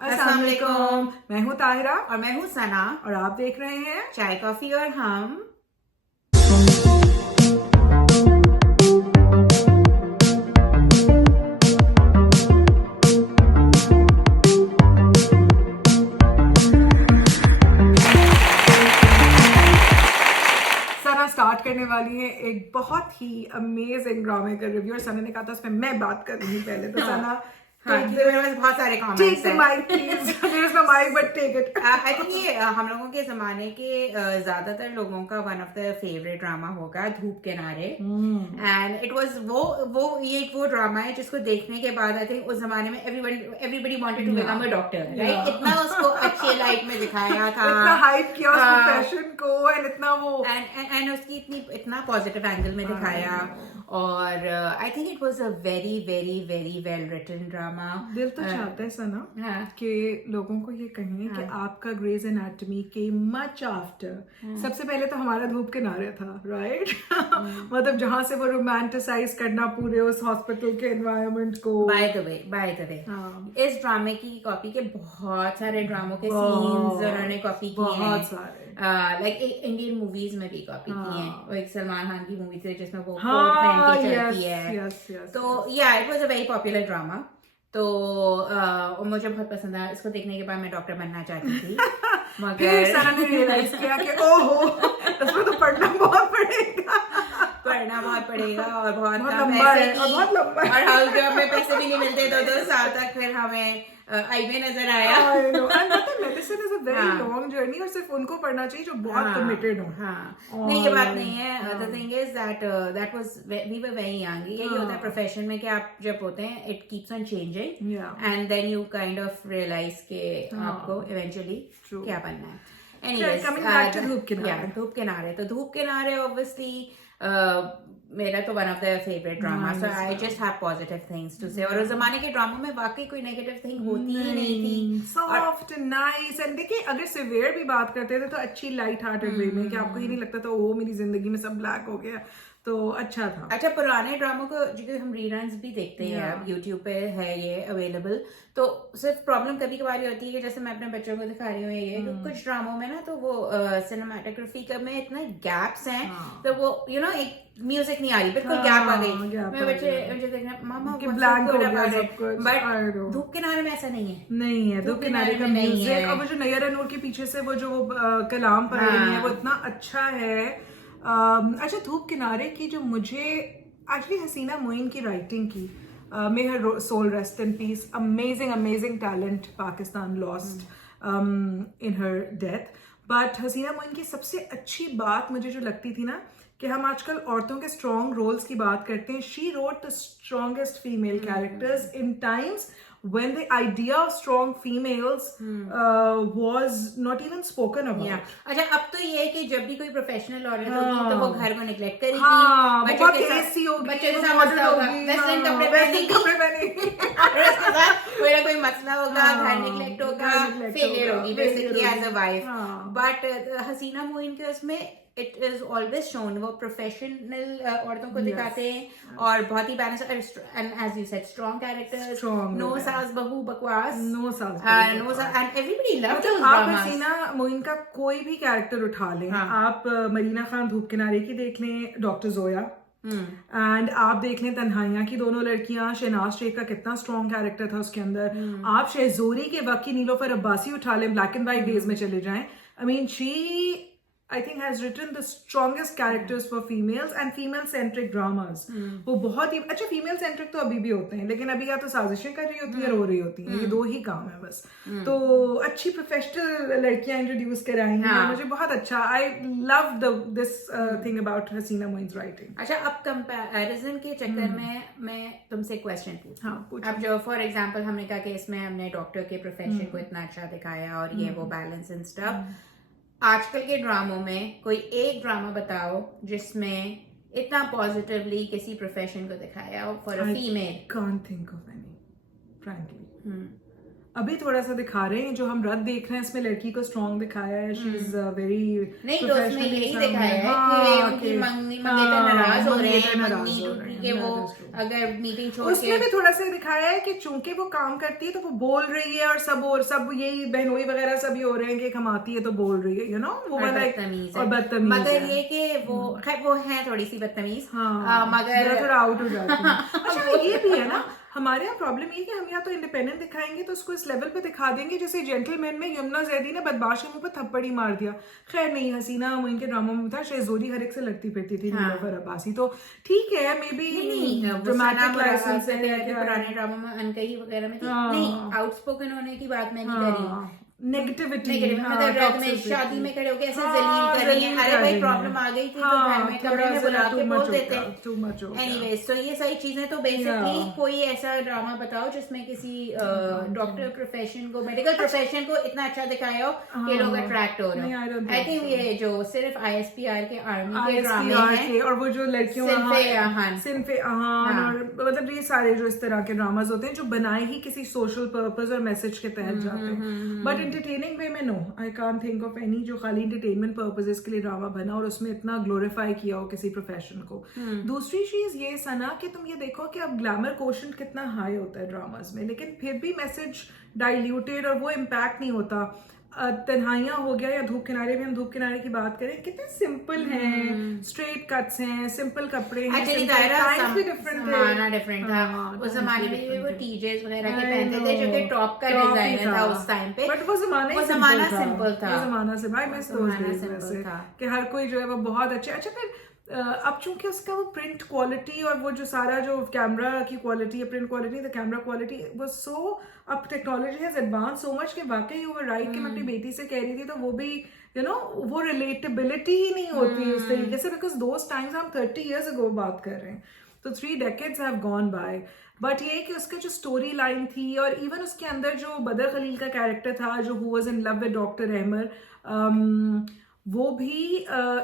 अस्सलाम वालेकुम। मैं हूँ ताहिरा और मैं हूँ सना। और आप देख रहे हैं चाय कॉफी और हम। सना स्टार्ट करने वाली है एक बहुत ही अमेजिंग ड्रामे का रिव्यू और सना ने कहा था उसमें मैं बात करूंगी पहले तो सना हाँ, क्योंकि मेरे पास बहुत सारे take कमेंट्स the हैं। mic please there's no mic but take it I think ये हम लोगों के जमाने के ज्यादातर लोगों का one of the favourite drama होगा धूप किनारे। एंड इट वाज वो ये एक वो ड्रामा है जिसको देखने के बाद आई थिंक उस जमाने में everybody wanted to become a doctor, right? इतना उसको अच्छे लाइट में दिखाया था, इतना हाइप किया उस प्रोफेशन को एंड इतना वो एंड उसकी इतना पॉजिटिव एंगल में दिखाया। और I think it was a very very very well written drama. दिल तो चाहता है सना कि लोगों को ये कहें कि आपका ग्रेज एनाटॉमी के मच आफ्टर सबसे पहले तो हमारा धूप किनारे था, राइट? मतलब जहां से वो रोमांटिसाइज करना पूरे उस हॉस्पिटल के एनवायरनमेंट को। बाय द वे इस ड्रामे की कॉपी के बहुत सारे ड्रामों के सीन्स उन्होंने कॉपी किए हैं, बहुत सारे लाइक इंडियन मूवीज में भी कॉपी की हैं। वो एक सलमान खान की मूवी थी जिसमें वो हाँ, कोट पहन के चलती yes, है। तो या it was a very popular drama. तो मुझे बहुत पसंद आया। इसको देखने के बाद मैं डॉक्टर बनना चाहती थी फिर मगर सना ने रियलाइज किया कि ओहो इसमें तो पढ़ना बहुत पड़ेगा और बहुत लंबा पैसे है की और बहुत लंबा है। और हाउस जॉब में पैसे भी नहीं मिलते 2-2 साल तक। फिर हमें आईबी नजर आया। I know. And पता है medicine is a very हाँ। long journey और सिर्फ उनको पढ़ना चाहिए जो बहुत committed हो। हाँ, नहीं ये बात नहीं है। The thing is that was we were very young। यही होता है प्रोफेशन में कि आप जब होते हैं it keeps on changing and then you kind of realize कि आपको eventually क्या बनना है। Anyways, coming back to धूप किनारे। धूप किनारे तो धूप किनारे obviously मेरा तो one of the favourite drama. So I just have positive things to say. और उस जमाने के ड्रामा में वाकई कोई नेगेटिव थिंग होती ही नहीं थी। सॉफ्ट नाइस एंड देखिए अगर सिवियर भी बात करते थे तो अच्छी लाइट हार्टेड वे में कि आपको ये नहीं लगता था ओ मेरी जिंदगी में सब ब्लैक हो गया, तो अच्छा था। अच्छा, पुराने ड्रामों को जो हम रीरन्स भी देखते हैं अब यूट्यूब पे है ये अवेलेबल। तो सिर्फ प्रॉब्लम कभी कभार होती है कि जैसे मैं अपने बच्चों को दिखा रही हूँ ये कुछ ड्रामों में ना तो वो सिनेमेटोग्राफी में इतने गैप्स हैं तो वो एक म्यूजिक नहीं आ रही, बिल्कुल गैप आ गई। मैं मुझे देखना मामा ब्लैंक हो गया सब कुछ। बट धूप किनारे में ऐसा नहीं है धूप किनारे का म्यूजिक और वो जो नैयर नूर के पीछे से वो जो कलाम पढ़ रही है वो इतना अच्छा है। अच्छा, धूप किनारे की जो मुझे एक्चुअली हसीना मोइन की राइटिंग की may her soul rest in peace, amazing talent Pakistan lost in her death. But Haseena Moin की सबसे अच्छी बात मुझे जो लगती थी ना कि हम आजकल औरतों के स्ट्रॉन्ग रोल्स की बात करते हैं। She wrote the strongest female characters in times when the idea of strong females was not even spoken about. अच्छा, अब तो ये है कि जब भी कोई प्रोफेशनल औरत होगी तो वो घर को नेग्लेक्ट करेगी, बच्चों के साथ बच्चों के साथ मसला होगा, वेस्टर्न कपड़े पहनेगी और उसके साथ कोई मसला होगा, घर नेग्लेक्ट होगा, फेलियर होगी basically as a wife. But Haseena Moin के उसमें इट इज ऑलवेज शोन वो प्रोफेशनल औरतों को दिखाते हैं और बहुत ही balance and as you said strong characters, no सास बहू बकवास, नो सास and everybody loved those dramas. आप हसीना मोइन का कोई भी कैरेक्टर उठा लें, आप मरीना खान धूप किनारे की देख लें, डॉक्टर जोया एंड आप देख लें तन्हाइयां की दोनों लड़कियां, शहनाज शेख का कितना स्ट्रॉन्ग कैरेक्टर था उसके अंदर। आप शहजोरी के वक्त की नीलोफर अब्बासी उठा लें, ब्लैक एंड व्हाइट डेज में चले जाएं। I mean she I think has written the strongest characters for females and female centric dramas. वो बहुत ही अच्छा female centric तो अभी भी होते हैं लेकिन अभी या तो साजिशें कर रही होती है रो रही होती हैं, ये दो ही काम है बस। तो अच्छी प्रोफेशनल लड़कियां इंट्रोड्यूस कराई हैं, मुझे बहुत अच्छा I love this thing about Haseena Moin's writing. अच्छा, अब कंपैरिजन के चक्कर में मैं तुमसे क्वेश्चन पूछूं। अब जो फॉर एग्जांपल हमने कहा कि इसमें हमने डॉक्टर के प्रोफेशन को इतना अच्छा दिखाया और ये वो बैलेंस एंड स्टफ, आजकल के ड्रामों में कोई एक ड्रामा बताओ जिसमें इतना पॉजिटिवली किसी प्रोफेशन को दिखाया हो for a female. Can't think of any frankly. अभी थोड़ा सा दिखा रहे हैं, जो हम रद्द देख रहे हैं इसमें लड़की को स्ट्रॉन्ग दिखाया है, शी इज वेरी नहीं तो उसमें यही दिखाया है कि उनकी मंगेतर नाराज हो रहे हैं, मंगनी टूटी के वो अगर मीटिंग छोड़ के, उसमें भी थोड़ा सा दिखाया है कि चूंकि वो काम करती है तो वो बोल रही है और सब यही बहनोई वगैरह सभी हो रहे हैं कि कमाती है तो बोल रही है, यू नो, वो वाला और बदतमीज, मगर ये कि वो है थोड़ी सी बदतमीज, मगर थोड़ा आउट हो जाती है। अच्छा ये भी है ना, हमारे यहाँ प्रॉब्लम ये कि हम या तो इंडिपेंडेंट दिखाएंगे तो उसको इस लेवल पे दिखा देंगे जैसे जेंटलमैन में यमुना जैदी ने बदमाश के मुंह पे थप्पड़ ही मार दिया। खैर नहीं, हसीना मोइन के ड्रामा में था शेजोरी हर एक से लड़ती फिरती थी, नीलोफर अब्बासी, तो ठीक है मे बी ड्रामेटिक लाइसेंस है, पुराने ड्रामा में अनकही वगैरह में नहीं, आउटस्पोकन होने की बात मैं नहीं कर रही, नेगेटिविटी, मतलब में शादी में खड़े होकर ऐसे जलील कर रही है, अरे भाई प्रॉब्लम आ गई थी तो घर में कमरे में बुला के बोल देते हैं। एनीवेज तो ये सारी चीजें, तो बेसिकली कोई ऐसा ड्रामा बताओ जिसमें किसी डॉक्टर प्रोफेशन को, मेडिकल प्रोफेशन को इतना अच्छा दिखाया हो कि लोग अट्रैक्ट हो रहे हैं। आई थिंक ये जो सिर्फ ISPR के आर्मी के ड्रामे हैं और वो जो लड़कियों सिन्फे अहान और मतलब ये सारे जो इस तरह के ड्रामाज होते हैं जो बनाए ही किसी सोशल पर्पस और मैसेज के तहत जाते हैं, बट एंटरटेनिंग वे में no, I can't think of any जो खाली एंटरटेनमेंट पर्पसेस के लिए ड्रामा बना और उसमें इतना ग्लोरीफाई किया हो किसी प्रोफेशन को। दूसरी चीज ये सना कि तुम ये देखो कि अब ग्लैमर कोशेंट कितना हाई होता है ड्रामास में, लेकिन फिर भी मैसेज डाइल्यूटेड और वो इम्पैक्ट नहीं होता। तन्हाइयाँ हो गया या धूप किनारे में, हम धूप किनारे की बात करें, कितने सिंपल हैं, स्ट्रेट कट्स हैं, सिंपल कपड़े हैं, डिफरेंट था उस जमाने में भी वो टीजेस वगैरह के पहनते थे जो कि टॉप का डिजाइन था उस टाइम पे, बट वो जमाना सिंपल था, वो जमाना से भाई मैं सोच कि हर कोई जो है वो बहुत अच्छा फिर अब चूंकि उसका वो प्रिंट क्वालिटी और वो जो सारा जो कैमरा की क्वालिटी है, print quality, the camera quality वो सो, अब technology has advance so much कि वाकई ओवर राइट कि मैं अपनी बेटी से कह रही थी तो वो भी यू नो वो रिलेटेबिलिटी ही नहीं होती उस तरीके से, बिकॉज दोस टाइम्स हम 30 years ago बात कर रहे हैं, तो 3 decades have gone by। But ये कि उसका जो स्टोरी लाइन थी और इवन उसके अंदर जो बदर खलील का कैरेक्टर था जो who was in love with doctor Ahmed, वो भी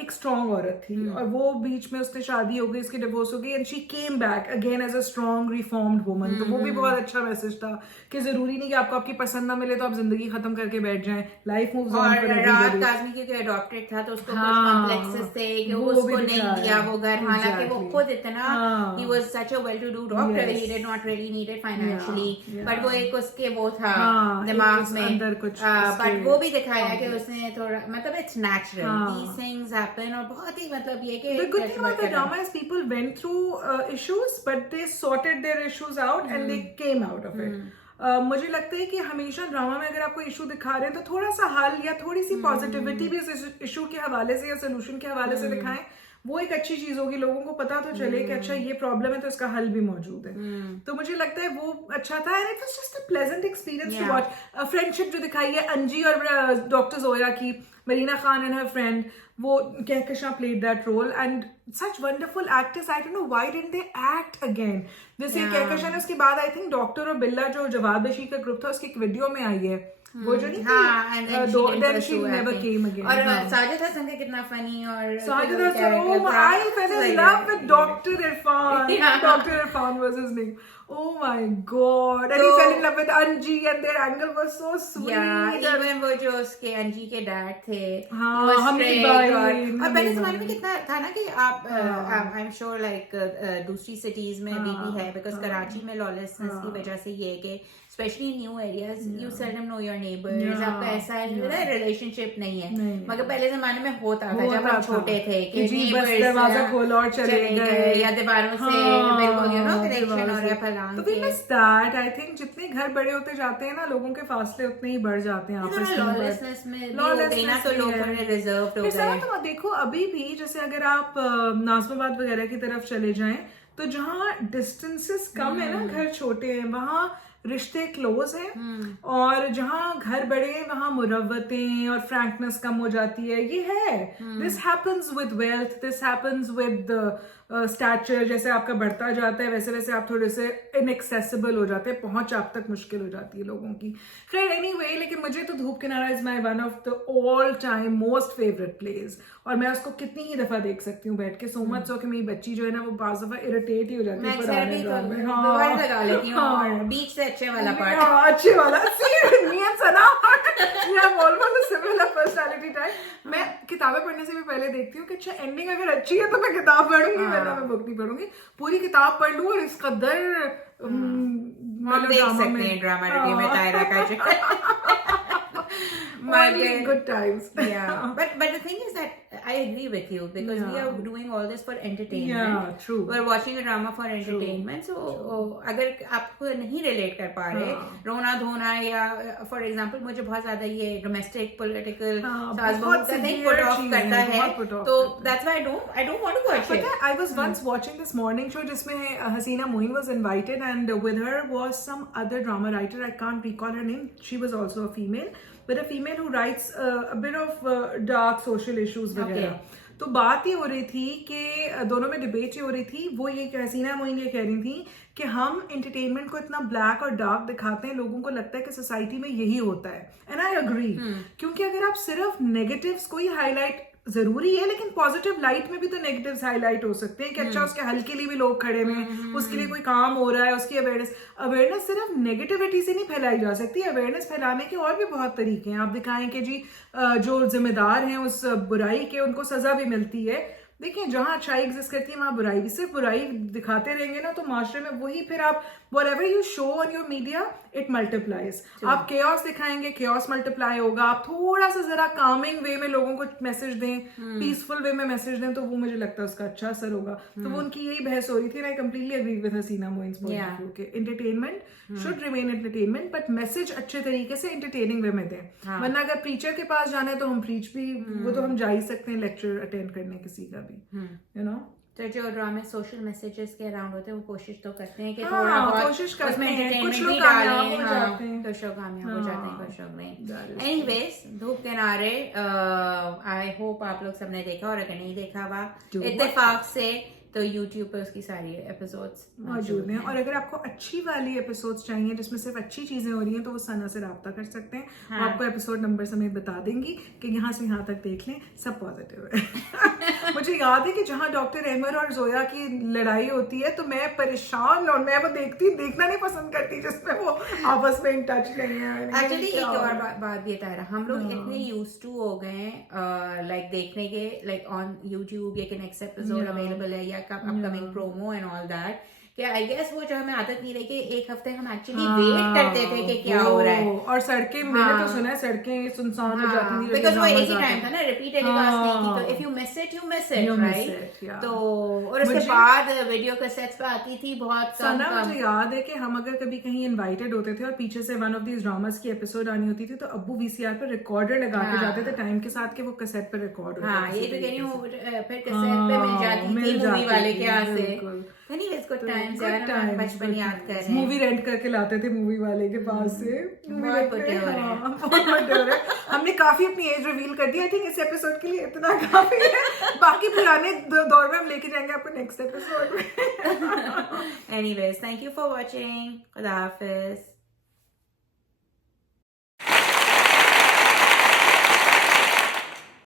एक स्ट्रॉन्ग औरत थी और वो बीच में उसने शादी हो गई, उसकी डिवोर्स हो गई and she came back again as a strong reformed woman, तो वो भी बहुत अच्छा मैसेज था कि जरूरी नहीं कि आपको आपकी पसंद ना मिले तो आप जिंदगी खत्म करके बैठ जाएं, लाइफ मूव्स ऑन। और राहत काज़मी क्योंकि अडॉप्टेड था तो उसको कुछ कॉम्प्लेक्सेस थे कि उसको नहीं दिया वो घर, हालांकि वो खुद इतना ही was such a well to do doctor, he did not really need it financially, but वो एक उसके वो था दिमाग में अंदर कुछ, बट वो भी दिखाया कि उसने थोड़ा मतलब it's natural, these things happen, और बहुत ही मतलब ये कि the good thing about the drama is people went through issues but they sorted their issues out and they came out of it। मुझे लगता है कि हमेशा ड्रामा में अगर आपको इशू दिखा रहे हैं तो थोड़ा सा हल या थोड़ी सी पॉजिटिविटी भी उस इशू के हवाले से या सोल्यूशन के हवाले से दिखाएं, वो एक अच्छी चीज होगी, लोगों को पता तो चले कि अच्छा ये प्रॉब्लम है तो इसका हल भी मौजूद है। तो मुझे लगता है वो अच्छा था and it was just a pleasant experience to watch. Friendship जो दिखाई है अंजी और डॉक्टर जोया की, Marina Khan and her friend, वो Kehkashan played that role and such wonderful actors, I don't know why didn't they act again। जैसे कहकशां ने उसके बाद आई थिंक डॉक्टर और बिल्ला जो जवाब बशीर का ग्रुप था उसकी एक वीडियो में आई है वो जो नहीं थी, then she never came again। और साजिद हसन का कितना फनी, और Sajid Hasan, oh I fell in love with Dr. Irfan, Dr. Irfan was his name, oh my god, and he fell in love with Anji and their angle was so sweet। even वो जो उसके अंजी के dad थे, हमीद भाई, और पहले जमाने में कितना था ना कि आप आई एम श्योर लाइक दूसरी सिटीज में अभी भी है, बिकॉज कराची में लॉलेसनेस की वजह से ये कि specially new areas you seldom know your neighbours, आपका ऐसा रिलेशनशिप नहीं है, मगर पहले जमाने में होता था जब हम छोटे थे कि बस दरवाजा खोला और चले गए या दीवारों से बिल्कुल यू नो कनेक्शन हो रहा है फलांग। तो we miss that, I think जितने घर बड़े होते जाते हैं ना लोगों के फासले उतने ही बढ़ जाते हैं आपस में, लॉलेसनेस में देना तो लोगों ने रिजर्व हो गए। तो देखो अभी भी जैसे अगर आप नाज़िमाबाद वगैरह की तरफ चले जाएं तो जहाँ डिस्टेंसेस कम है ना, घर छोटे हैं, वहाँ रिश्ते क्लोज हैं, और जहाँ घर बड़े हैं वहाँ मुरव्वतें और फ्रैंकनेस कम हो जाती है। ये है, this happens with wealth, this happens with stature जैसे आपका बढ़ता जाता है वैसे वैसे आप थोड़े से इनएक्सेसिबल हो जाते हैं, पहुंच आप तक मुश्किल हो जाती है लोगों की। खैर एनीवे, लेकिन मुझे तो धूप किनारा is my one of the all time most favourite place, और मैं उसको कितनी ही दफा देख सकती हूँ बैठ के। सो मच सो कि मेरी बच्ची जो है ना वो पास दफा इरिटेट ही हो जाती है पुराने ड्रामे। दोबारा लगा लेती हूँ और बीच से अच्छे वाला पार्ट, अच्छे वाला me and Sana we have almost a similar personality type. मैं किताबें पढ़ने से भी पहले देखती हूँ कि अच्छा एंडिंग अगर अच्छी है तो मैं किताब पढ़ूंगी, वरना मैं बुक नहीं पढ़ूंगी। पूरी किताब पढ़ लूँ और इस कदर हम देख सकते हैं ड्रामा में तायरा का जो Only good times. Yeah, but the thing is that I agree with you because we are doing all this for entertainment. Yeah, true. We're watching a drama for entertainment. So अगर आप नहीं relate कर पा रहे, रोना धोना या for example मुझे बहुत ज़्यादा ये domestic political सास बहू का नहीं put off करता है, तो that's why I don't want to watch it. I was once watching this morning show जिसमें Hasina Moin was invited and with her was some other drama writer. I can't recall her name. She was also a female. But a female who writes a bit of dark social issues वगैरह। तो बात ये हो रही थी कि दोनों में डिबेट ये हो रही थी, वो ये हसीना मोइन ये कह रही थी कि हम एंटरटेनमेंट को इतना ब्लैक और डार्क दिखाते हैं, लोगों को लगता है कि सोसाइटी में यही होता है। एंड आई अग्री, क्योंकि अगर आप सिर्फ नेगेटिव्स को ही हाईलाइट, जरूरी है लेकिन पॉजिटिव लाइट में भी तो नेगेटिव्स हाईलाइट हो सकते हैं कि अच्छा उसके हल के लिए भी लोग खड़े हुए हैं, उसके लिए कोई काम हो रहा है, उसकी अवेयरनेस सिर्फ नेगेटिविटी से नहीं फैलाई जा सकती। अवेयरनेस फैलाने के और भी बहुत तरीके हैं। आप दिखाएं कि जी जो जिम्मेदार हैं उस बुराई के, उनको सजा भी मिलती है। देखिए जहां अच्छाई एग्जिस्ट करती है वहां बुराई भी। सिर्फ बुराई दिखाते रहेंगे ना तो माशरे में वही फिर आप whatever you show on your media it multiplies। आप chaos दिखाएंगे, chaos multiply होगा। आप थोड़ा सा जरा calming वे में लोगों को मैसेज दें, पीसफुल वे में मैसेज दें, तो वो मुझे लगता है उसका अच्छा असर होगा। तो वो उनकी यही बहस हो रही थी। I completely agree with Hasina Moin's point of view कि entertainment should remain entertainment but message अच्छे तरीके से entertaining वे में दें। वरना अगर प्रीचर के पास जाना है तो हम प्रीच भी, वो तो हम जा ही सकते हैं लेक्चर अटेंड करने किसी का भी, you know। तो जो ड्रामे सोशल मैसेजेस के अराउंड होते हैं वो कोशिश तो करते हैं कि थोड़ा बहुत कोशिश करते हैं, कुछ लोग भी कामयाब हो डालें, जाते हैं, कुछ लोग कामयाब हो जाते हैं, कुछ लोग नहीं। एनीवेज, धूप किनारे आई होप आप लोग सबने देखा, और अगर नहीं देखा हुआ इत्तेफाक से तो YouTube पे उसकी सारी एपिसोड्स मौजूद हैं। और अगर आपको अच्छी वाली एपिसोड्स चाहिए जिसमें सिर्फ अच्छी चीजें हो रही हैं तो वो सना से राब्ता कर सकते हैं। वो आपको एपिसोड नंबर समेत बता देंगी कि यहाँ से यहाँ तक देख लें, सब पॉजिटिव है। मुझे याद है कि जहाँ डॉक्टर अहमर और जोया की लड़ाई होती है तो मैं परेशान, और मैं वो देखना नहीं पसंद करती जिसमें वो आपस में इन टच नहीं है। एक्चुअली एक और बात भी था, हम लोग इतने यूज्ड टू हो गए लाइक देखने के, लाइक ऑन YouTube ये नेक्स्ट एपिसोड अवेलेबल है या upcoming Promos and all that, कि आई गेस वो जो हमें आदत नहीं रही कि एक हफ्ते हम एक्चुअली वेट करते थे कि क्या हो रहा है। और सड़कें, मैंने तो सुना है सड़कें सुनसान हो जाती थी बिकॉज़ वो एक ही टाइम था ना, रिपीट टेलीकास्ट नहीं थी, तो if you miss it you miss it, right. तो और उसके बाद वीडियो कैसेट्स पे आती थी बहुत कम। मुझे याद है कि हम अगर कभी कहीं इनवाइटेड होते थे और पीछे से वन ऑफ दीज ड्रामास की एपिसोड आनी होती थी तो अब्बू VCR पर रिकॉर्डर लगा के जाते थे टाइम के साथ कि वो कैसेट पर रिकॉर्ड होता था। ये तो कह रही हूँ, फिर कैसेट पे मिल जाती थी मूवी वाले के हाथ से। Anyways, good times यार, बचपन याद कर रहे हैं। मूवी रेंट करके लाते थे मूवी वाले के पास से। बहुत बड़े हो रहे हैं। हमने काफी अपनी एज रिवील कर दी। आई थिंक इस एपिसोड के लिए इतना काफी है। बाकी पुराने दौर में हम लेके जाएंगे आपको नेक्स्ट एपिसोड में। Anyways, thank you for watching. खुदा हाफिज।